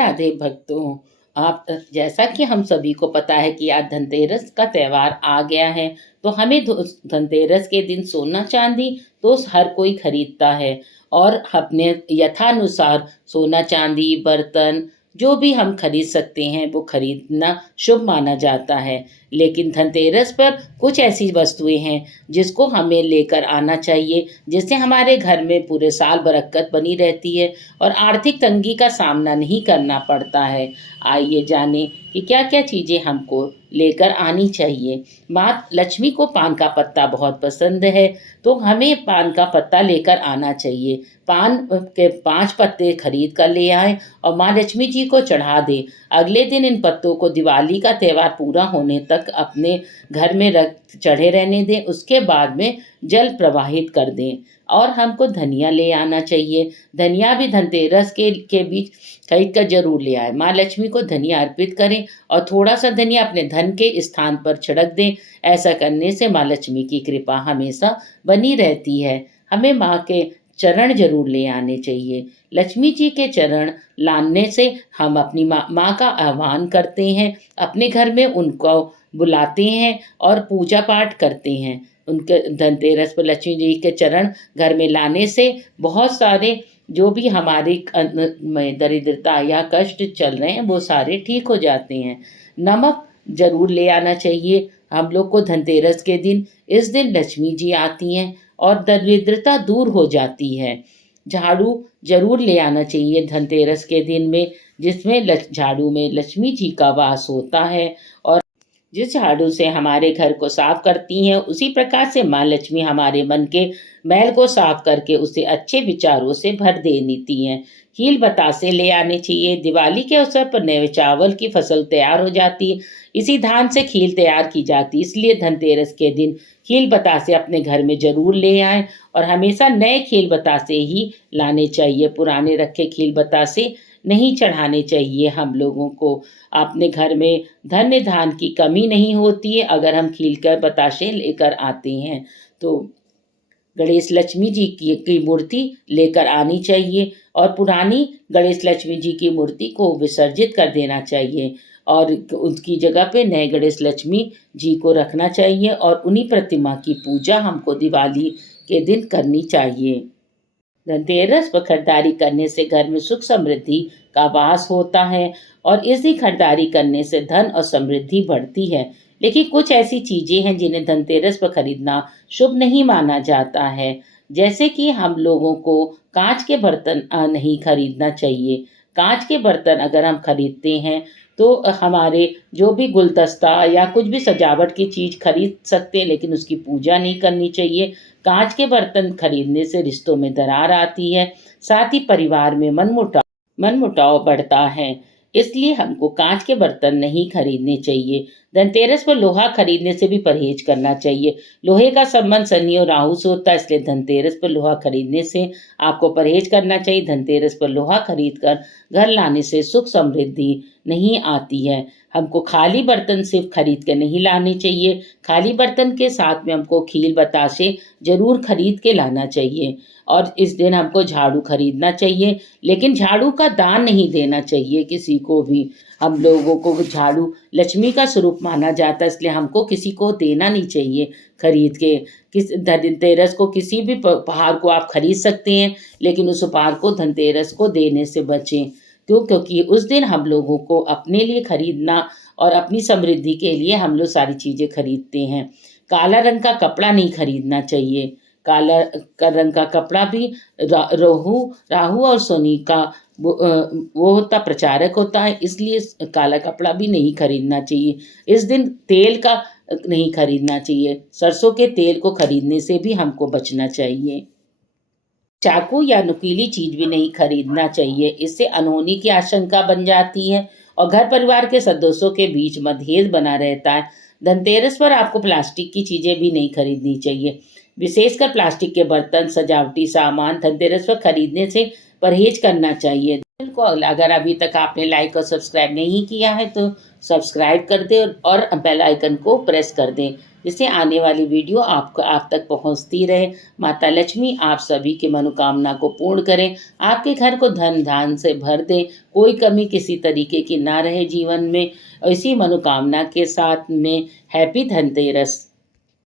राधे भक्तों, आप जैसा कि हम सभी को पता है कि आज धनतेरस का त्योहार आ गया है, तो हमें धनतेरस के दिन सोना चांदी तो हर कोई खरीदता है और अपने यथानुसार सोना चांदी बर्तन जो भी हम खरीद सकते हैं वो खरीदना शुभ माना जाता है। लेकिन धनतेरस पर कुछ ऐसी वस्तुएं हैं जिसको हमें लेकर आना चाहिए, जिससे हमारे घर में पूरे साल बरकत बनी रहती है और आर्थिक तंगी का सामना नहीं करना पड़ता है। आइए जानें कि क्या-क्या चीज़ें हमको लेकर आनी चाहिए। माँ लक्ष्मी को पान का पत्ता बहुत पसंद है, तो हमें पान का पत्ता लेकर आना चाहिए। पान के 5 पत्ते खरीद कर ले आएँ और माँ लक्ष्मी जी को चढ़ा दें। अगले दिन इन पत्तों को दिवाली का त्योहार पूरा होने तक अपने घर में रख चढ़े रहने दें, उसके बाद में जल प्रवाहित कर दें। और हमको धनिया ले आना चाहिए। धनिया भी धनतेरस के बीच खरीद कर ज़रूर ले आएँ। माँ लक्ष्मी को धनिया अर्पित करें और थोड़ा-सा धनिया अपने धन के स्थान पर छिड़क दें। ऐसा करने से माँ लक्ष्मी की कृपा हमेशा बनी रहती है। हमें माँ के चरण ज़रूर ले आने चाहिए। लक्ष्मी जी के चरण लाने से हम अपनी माँ का आह्वान करते हैं, अपने घर में उनको बुलाते हैं और पूजा-पाठ करते हैं। उनके धनतेरस पर लक्ष्मी जी के चरण घर में लाने से बहुत सारे जो भी हमारी में दरिद्रता या कष्ट चल रहे हैं वो सारे ठीक हो जाते हैं। नमक ज़रूर ले आना चाहिए हम लोग को धनतेरस के दिन। इस दिन लक्ष्मी जी आती हैं और दरिद्रता दूर हो जाती है। झाड़ू ज़रूर ले आना चाहिए धनतेरस के दिन में, जिसमें झाड़ू में लक्ष्मी जी का वास होता है और जिस झाड़ू से हमारे घर को साफ करती हैं, उसी प्रकार से माँ लक्ष्मी हमारे मन के मैल को साफ करके उसे अच्छे विचारों से भर दे देती हैं। कील बतासे ले आने चाहिए। दिवाली के अवसर पर नए चावल की फसल तैयार हो जाती है। इसी धान से खील तैयार की जाती है, इसलिए धनतेरस के दिन खील बतासे अपने घर में ज़रूर ले आएँ और हमेशा नए खील बतासे ही लाने चाहिए। पुराने रखे खील बतासे नहीं चढ़ाने चाहिए हम लोगों को। अपने घर में धन्य धान की कमी नहीं होती है अगर हम खील कर बताशे लेकर आते हैं। तो गणेश लक्ष्मी जी की मूर्ति लेकर आनी चाहिए और पुरानी गणेश लक्ष्मी जी की मूर्ति को विसर्जित कर देना चाहिए और उसकी जगह पे नए गणेश लक्ष्मी जी को रखना चाहिए और उन्हीं प्रतिमा की पूजा हमको दिवाली के दिन करनी चाहिए। धनतेरस पर खरीदारी करने से घर में सुख समृद्धि का वास होता है और इसी खरीदारी करने से धन और समृद्धि बढ़ती है। लेकिन कुछ ऐसी चीज़ें हैं जिन्हें धनतेरस पर खरीदना शुभ नहीं माना जाता है। जैसे कि हम लोगों को कांच के बर्तन नहीं खरीदना चाहिए। कांच के बर्तन अगर हम खरीदते हैं तो हमारे जो भी गुलदस्ता या कुछ भी सजावट की चीज़ खरीद सकते हैं, लेकिन उसकी पूजा नहीं करनी चाहिए। कांच के बर्तन खरीदने से रिश्तों में दरार आती है, साथ ही परिवार में मनमुटाव बढ़ता है। इसलिए हमको कांच के बर्तन नहीं खरीदने चाहिए। धनतेरस पर लोहा खरीदने से भी परहेज करना चाहिए। लोहे का संबंध शनि और राहु से होता है, इसलिए धनतेरस पर लोहा खरीदने से आपको परहेज करना चाहिए। धनतेरस पर लोहा खरीद कर घर लाने से सुख समृद्धि नहीं आती है। हमको खाली बर्तन सिर्फ खरीद के नहीं लाने चाहिए। खाली बर्तन के साथ में हमको खील बताशे ज़रूर खरीद के लाना चाहिए और इस दिन हमको झाड़ू खरीदना चाहिए, लेकिन झाड़ू का दान नहीं देना चाहिए किसी को भी। हम लोगों को झाड़ू लक्ष्मी का स्वरूप माना जाता है, इसलिए हमको किसी को देना नहीं चाहिए खरीद के। धनतेरस को किसी भी उपहार को आप खरीद सकते हैं, लेकिन उस उपहार को धनतेरस को देने से बचें। क्योंकि उस दिन हम लोगों को अपने लिए खरीदना और अपनी समृद्धि के लिए हम लोग सारी चीज़ें खरीदते हैं। काला रंग का कपड़ा नहीं खरीदना चाहिए। काला रंग का कपड़ा भी राहु और शनि का वो होता प्रचारक होता है, इसलिए काला कपड़ा भी नहीं खरीदना चाहिए। इस दिन तेल का नहीं खरीदना चाहिए। सरसों के तेल को खरीदने से भी हमको बचना चाहिए। चाकू या नुकीली चीज भी नहीं खरीदना चाहिए, इससे अनहोनी की आशंका बन जाती है और घर परिवार के सदस्यों के बीच मतभेद बना रहता है। धनतेरस पर आपको प्लास्टिक की चीजें भी नहीं खरीदनी चाहिए, विशेषकर प्लास्टिक के बर्तन सजावटी सामान धनतेरस पर खरीदने से परहेज करना चाहिए। चैनल को अगर अभी तक आपने लाइक और सब्सक्राइब नहीं किया है तो सब्सक्राइब कर दें और बेल आइकन को प्रेस कर दें जिससे आने वाली वीडियो आप तक पहुँचती रहे। माता लक्ष्मी आप सभी की मनोकामना को पूर्ण करें, आपके घर को धन-धान्य से भर दें, कोई कमी किसी तरीके की ना रहे जीवन में। इसी मनोकामना के साथ में हैप्पी धनतेरस।